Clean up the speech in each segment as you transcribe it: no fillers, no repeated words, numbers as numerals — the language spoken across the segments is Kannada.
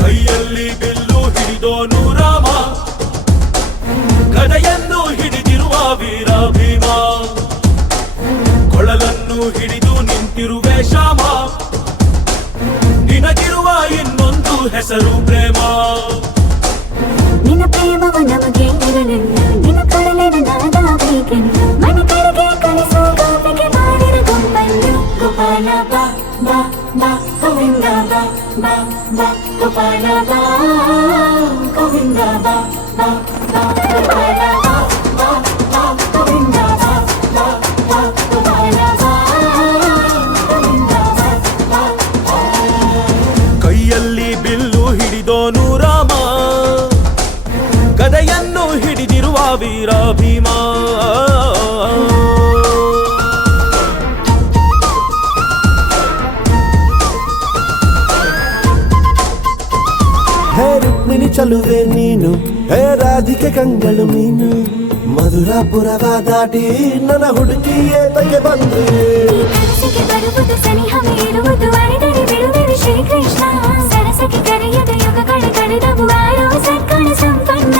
ಕೈಯಲ್ಲಿ ಬಿಲ್ಲು ಹಿಡಿದೋನು ರಾಮ, ಗದೆಯನ್ನು ಹಿಡಿದಿರುವ ವೀರ ಭೀಮ, ಕೊಳಲನ್ನು ಹಿಡಿದು ನಿಂತಿರುವೆ ಶ್ಯಾಮ, ನಿನಗಿರುವ ಇನ್ನೊಂದು ಹೆಸರು ಪ್ರೇಮ. ನಿನ್ನ ಪ್ರೇಮವು ನಮಗೆ ಇರಲಿಲ್ಲ, ನಿನ್ನ ಕೊಳಲಿನ ನಾದಾಗಬೇಕೆಂದು ಮನೆ ಕಡೆಗೆ ಕಳಿಸೋ ಗಾಪಿಗೆ ಮಾಡಿದ ಗೊಂಬನ್ನು. ಗೋಪಾಲ ಬಾ ಬಾ ಬಾ ಗೋವಿಂದ ಬಾ ಬಾ ಬಾ ಗೋಪಾಲ ಬಾ ಗೋವಿಂದ ಬಾ ಬಾ ಬಾ ಗೋಪಾಲ ಬಾ ಬಾ ಬಾ ಗೋವಿಂದ ಬಾ ಬಾ ಬಾ ಗೋಪಾಲ ಬಾ ಗೋವಿಂದ ಬಾ ಬಾ. ಕೈಯಲ್ಲಿ ಬಿಲ್ಲು ಹಿಡಿದೋನು ರಾಮ, ಗದೆಯನ್ನು ಹಿಡಿದಿರುವ ವೀರ ಭೀಮ. ಹೇ ರುಕ್ಮಿಣಿ ಚಲುವೆ ನೀನು, ಹೇ ರಾಧಿಕೆ ಕಂಗಳು ಮೀನು, ಮಧುರಾಪುರವ ದಾಟಿ ನನ್ನ ಹುಡುಕಿ ಏತಕ್ಕೆ ಬಂದೆ. ಕನಸಿಗೆ ಬರುವುದು ಸನಿಹವೇ ಇರುವುದು, ಅಡೆದರೆ ಬಿಡುವೆನು ಶ್ರೀಕೃಷ್ಣ. ಸರಸಕ್ಕೆ ಕರೆಯದ ಯುಗಗಳ ಕಳೆದವು, ಆರೋ ಸತ್ಕಣ ಸಂಪನ್ನ.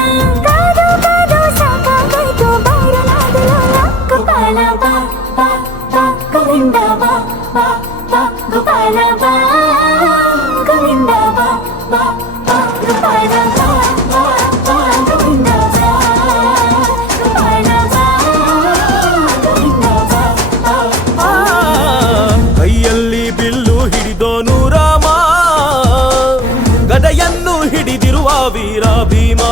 ಕಾದು ಕಾದು ಸಾಕಾಗಾಯ್ತು ಬಾರಲಾಗಲೋಲ. ಗೋಪಾಲ ಬಾ ಬಾ ಬಾ ಗೋವಿಂದ ಬಾ ಬಾ ಬಾ ಗೋಪಾಲ ಬಾ ಗೋವಿಂದ ಬಾ ಬಾ ಬಾ ಗೋಪಾಲ ಬಾ ಬಾ ಬಾ ಗೋವಿಂದ ಬಾ ಗೋಪಾಲ ಬಾ ಗೋವಿಂದ ಬಾ ಬಾ ಬಾ. ಕೈಯಲ್ಲಿ ಬಿಲ್ಲು ಹಿಡಿದೋನು ರಾಮ, ಗದೆಯನ್ನು ಹಿಡಿದಿರುವ ವೀರ ಭೀಮ.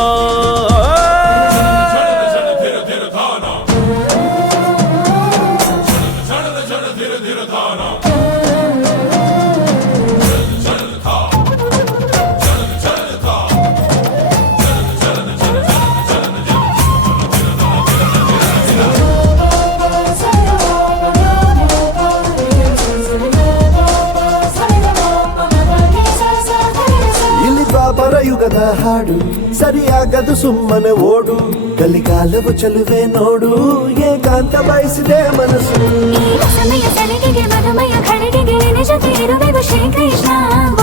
ಇಲ್ಲಿ ದ್ವಾಪರ ಯುಗದ ಹಾಡು ಸರಿಯಾಗದು ಸುಮ್ಮನೆ ಓಡು. ಕಲಿಕಾಲವು ಚಲುವೆ ನೋಡು, ಏಕಾಂತ ಬಯಸಿದೆ ಮನಸ್ಸು. ಈ ಸಮಯ ಸಲಿಗೆಗೆ ಮಧುಮಯ ಖಳಿಗೆಗೆ ನಿನ್ನ ಜೊತೆ ಇರುವೆವು ಶ್ರೀಕೃಷ್ಣ.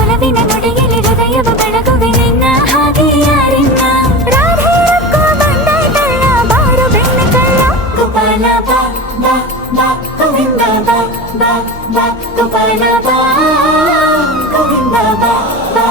ಒಲವಿನ ನುಡಿಯಲ್ಲಿ ಹೃದಯವ ಬೆಳಗುವೆ ನಿನ್ನ ಹಾಗೆ ಯಾರಿನ್ನ. ರಾಧೆಯಕ್ಕೂ ಬಂದಾಯ್ತಲ್ಲ ಬಾರು ಬೆಣ್ಣ ಕಳ್ಳ. ಗೋಪಾಲ ಬಾ ಬಾ ಬಾ ಗೋವಿಂದ ಬಾ ಬಾ ಬಾ ಗೋಪಾಲ ಬಾ ಗೋವಿಂದ ಬಾ ಬಾ